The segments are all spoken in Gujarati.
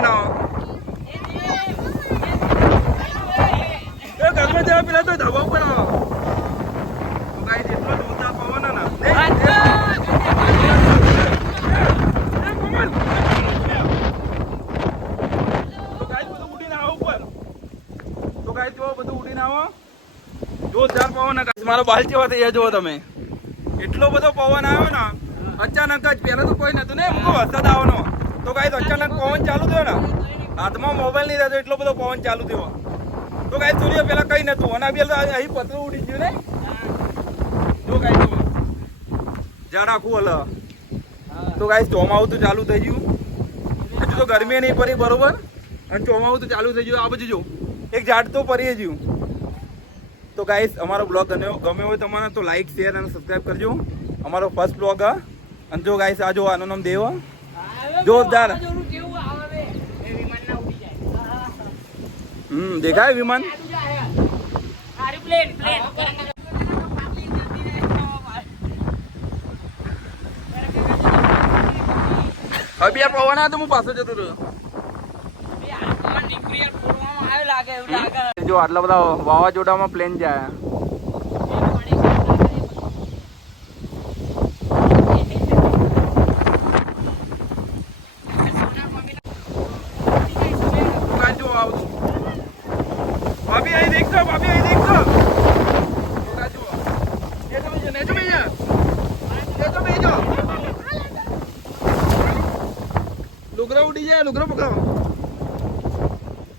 પવન આવો ઘરમાં જવા પેલા તો ધાબા ઉપર આવો તો ગાઈસ એટલો જોરદાર પવન ને જોરદાર પવન મારો બાલ કેવા થઈ જાય જુઓ તમે એટલો બધો પવન આવ્યો ને અચાનક જ પેલા તો કોઈ નતું ને વરસાદ આવવાનો તો ગાઈસ અચાનક પવન ચાલુ થયો ને હાથમાં મોબાઈલ નહીં રહેતો એટલો બધો પવન ચાલુ થયો તો ગાઈસ સૂર્ય પેલા કઈ નતું અને અહીં પતરું ઉડી ગયું ને જો ગાઈસ ઝાડ આખું હલ તો ગાઈસ ચોમાવું તો ચાલુ થઈ ગયું હજુ તો ગરમી નહીં પડી બરોબર અને ચોમાવું તો ચાલુ થઈ ગયું આ બધું જો એક ઝાડ તો પડી ગયું તો ગાઈસ અમારો બ્લોગ ગમ્યો હોય તમારે તો લાઈક શેર અને સબસ્ક્રાઈબ કરજો અમારો ફર્સ્ટ બ્લોગ અને જો ગાઈસ આ જો આનું નામ દેવ જોરદાર દેખાય વિમાન અભી યાર પવન આ તો હું પાછો જતો રહ્યો જો આટલા બધા વાવાઝોડામાં પ્લેન જાય ભાભી અહીં દેખો ભાભી અહીં દેખો લુગરો ઉડી જાય લુગરો પકડો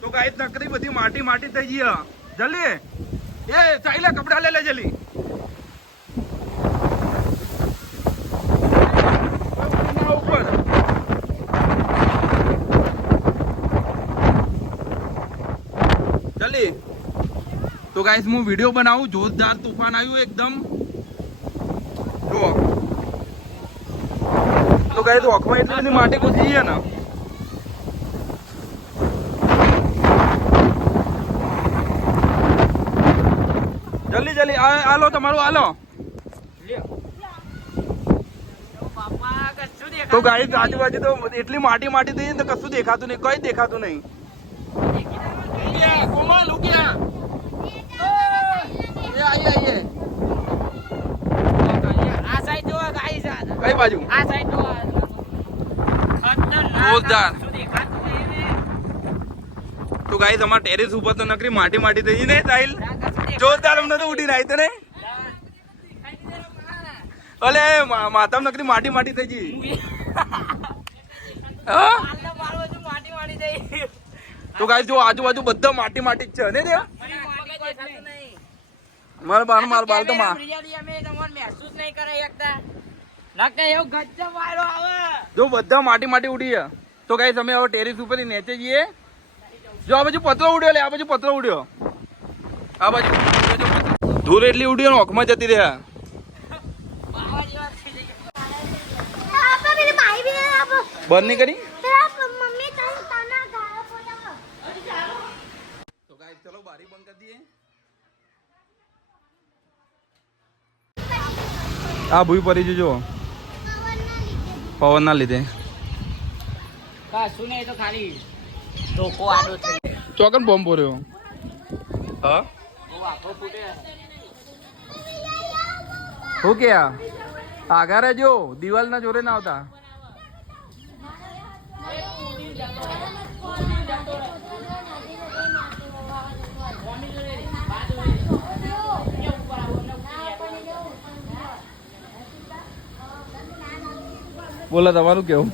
તો ગાઈસ નકરી બધી માટી માટી થઈ ગઈ જલ્દી એ ચાલે કપડા લે જલ્દી ઉપર જલ્દી તો ગાઈસ હું વિડીયો બનાવું જોરદાર તૂફાન આવ્યું એકદમ જો તો ગાઈસ ઓખમાં એટલી બધી માટી ઘૂસી ગઈ ને જલ્દી જલ્દી આલો તમારું આલો તો ગાઈસ આજુબાજુ તો એટલી માટી માટી થઈ તો કશું દેખાતું નહીં કઈ દેખાતું નહીં કોમલ ઉગ્યા એ આઈએ આ સાઈડ જો ગાઈસ કઈ બાજુ આ સાઈડ જો જોરદાર તો ગાઈસ અમાર ટેરેસ ઉપર તો નકરી માટી માટી થઈ ને સાઈલ જોરદાર અમને તો ઉડીને આવી તો ને અલે માતામ નકરી માટી માટી થઈ ગઈ તો ગાઈસ જો આજુબાજુ બધા માટી માટી જ છે ને તે માર બાર તો માં મહેસૂસ નહીં કરે એકતા નકે એવો ગજબ વાયરો આવે જો બધા માટી માટી ઉડી છે તો ગાઈસ અમે હવે ટેરેસ ઉપર થી નીચે જઈએ જો આ બાજુ પતરો ઉડ્યો લે આ બાજુ પતરો ઉડ્યો આ બાજુ ધૂળ એટલી ઉડી ને ઓખમાં જતી રહ્યા બંધ નહીં કરી તો ગાઈસ ચલો બારી બંધ કરી દઈએ આ ભૂઈ પડી જજો પવન ના લીધે ચોકન બોમ્બ પડ્યો હા શું કે આગળ રહેજો દિવાલ ના જોડે ના આવતા બોલો તમારું કેવું